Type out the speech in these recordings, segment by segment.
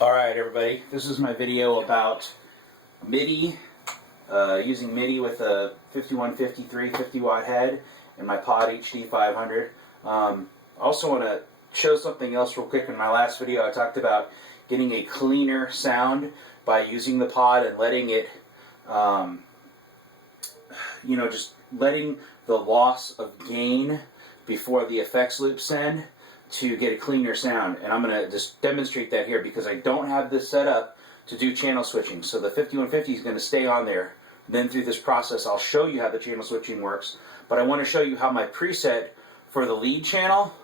Alright everybody, this is my video about MIDI, using MIDI with a 5153 50 watt head and my Pod HD 500. I also want to show something else real quick. In my last video I talked about getting a cleaner sound by using the pod and letting it, just letting the loss of gain before the effects loop send to get a cleaner sound, and I'm going to just demonstrate that here because I don't have this set up to do channel switching. So the 5150 is going to stay on there. Then through this process I'll show you how the channel switching works, but I want to show you how my preset for the lead channel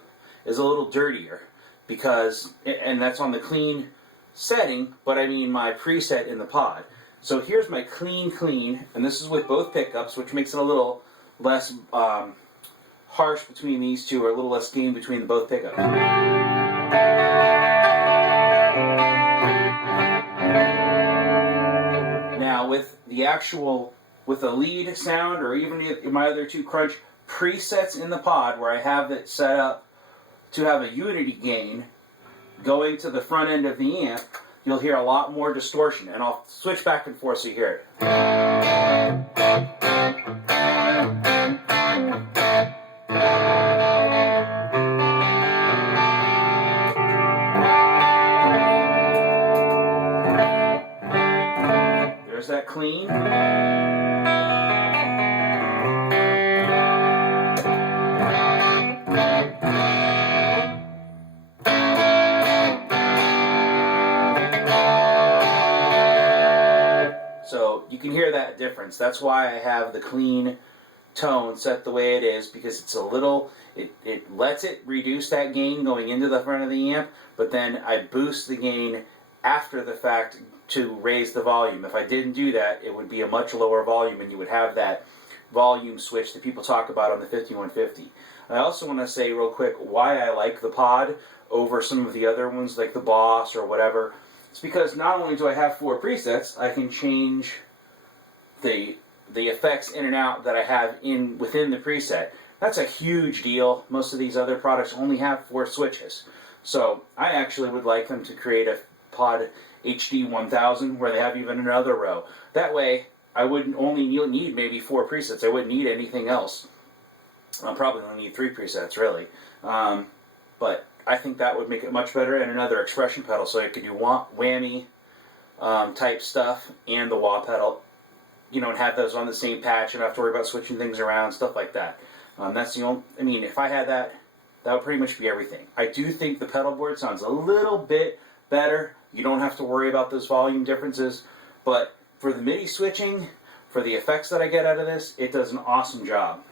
is a little dirtier because, and that's on the clean setting, but I mean my preset in the pod. So here's my clean, and this is with both pickups, which makes it a little less harsh between these two, or a little less gain between both pickups. Now with the lead sound, or even my other two crunch presets in the pod, where I have it set up to have a unity gain going to the front end of the amp, you'll hear a lot more distortion, and I'll switch back and forth so you hear it. There's that clean. So you can hear that difference. That's why I have the clean tone set the way it is, because it's a little, it lets it reduce that gain going into the front of the amp, but then I boost the gain after the fact to raise the volume. If I didn't do that, it would be a much lower volume, and you would have that volume switch that people talk about on the 5150. I also want to say real quick why I like the pod over some of the other ones like the Boss or whatever. It's because not only do I have 4 presets, I can change the effects in and out that I have within the preset. That's a huge deal. Most of these other products only have 4 switches. So I actually would like them to create a Pod HD 1000 where they have even another row. That way I wouldn't only need maybe 4 presets. I wouldn't need anything else. I'll probably only need 3 presets really. But I think that would make it much better, and another expression pedal so I could do whammy type stuff and the wah pedal, and have those on the same patch and not have to worry about switching things around, stuff like that. That's the only, if I had that, that would pretty much be everything. I do think the pedal board sounds a little bit better. You don't have to worry about those volume differences, but for the MIDI switching, for the effects that I get out of this, it does an awesome job.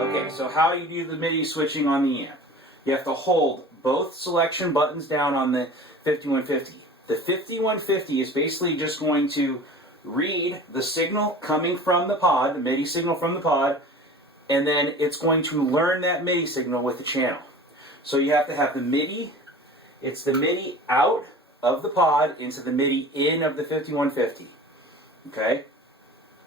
Okay, so how do you do the MIDI switching on the amp? You have to hold both selection buttons down on the 5150. The 5150 is basically just going to read the signal coming from the pod, the MIDI signal from the pod, and then it's going to learn that MIDI signal with the channel. So you have to have the MIDI, it's the MIDI out of the pod into the MIDI in of the 5150. Okay?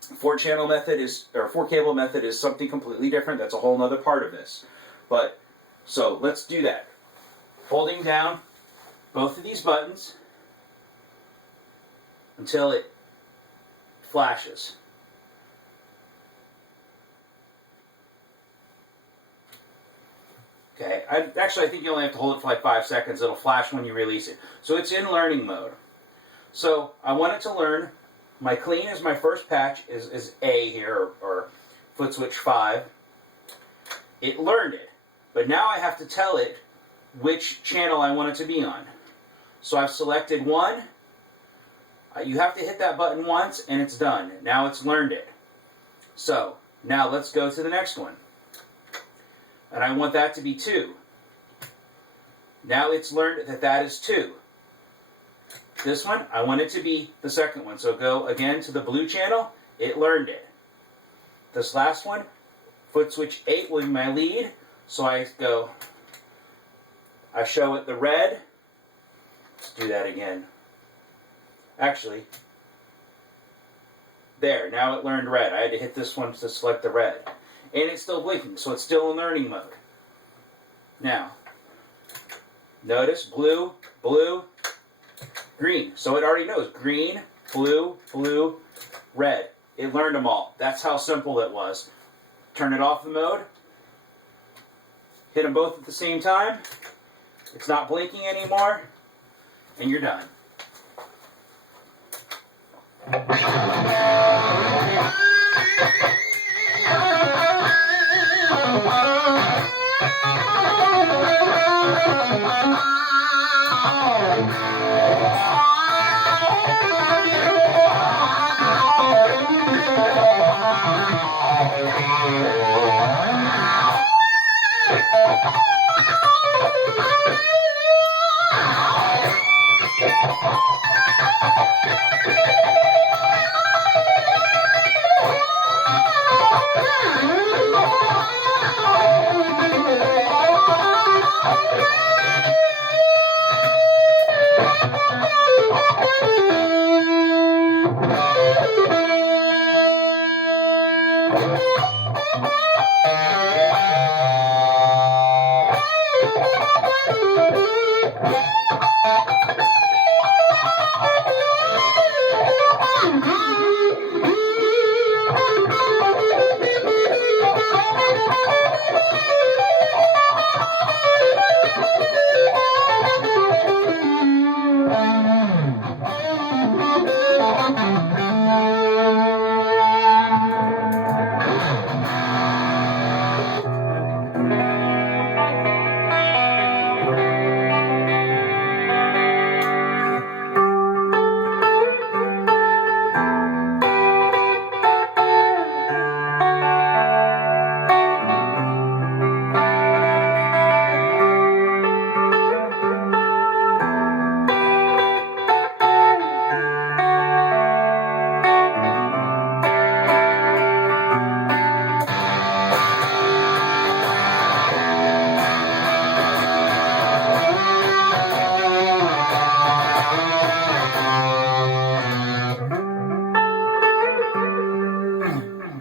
4-channel method is, or 4-cable method is something completely different. That's a whole other part of this. But, so let's do that. Holding down both of these buttons until it flashes. Okay, I think you only have to hold it for like 5 seconds. It'll flash when you release it. So it's in learning mode. So I want it to learn. My clean is my first patch, is A here, or foot switch 5. It learned it. But now I have to tell it which channel I want it to be on. So I've selected 1. You have to hit that button once and it's done. Now it's learned it. So now let's go to the next one. And I want that to be 2. Now it's learned that that is 2. This one, I want it to be the second one. So go again to the blue channel. It learned it. This last one, foot switch 8 will be my lead. So I show it the red. Let's do that again. Actually, there, now it learned red. I had to hit this one to select the red. And it's still blinking, so it's still in learning mode. Now, Notice blue, blue, green. So it already knows green, blue, blue, red. It learned them all. That's how simple it was. Turn it off the mode. Hit them both at the same time. It's not blinking anymore. And you're done.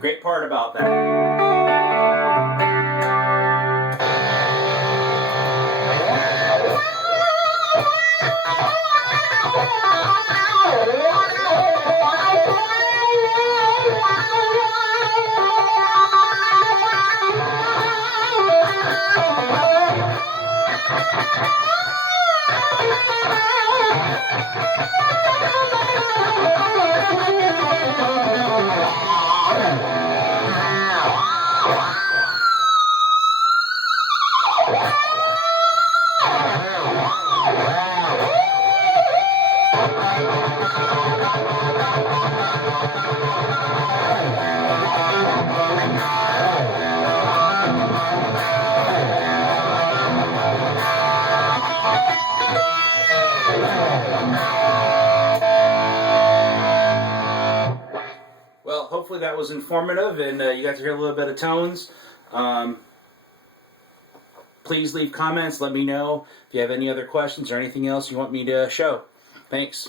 Great part about that. Well, hopefully that was informative and you got to hear a little bit of tones. Please leave comments. Let me know if you have any other questions or anything else you want me to show. Thanks.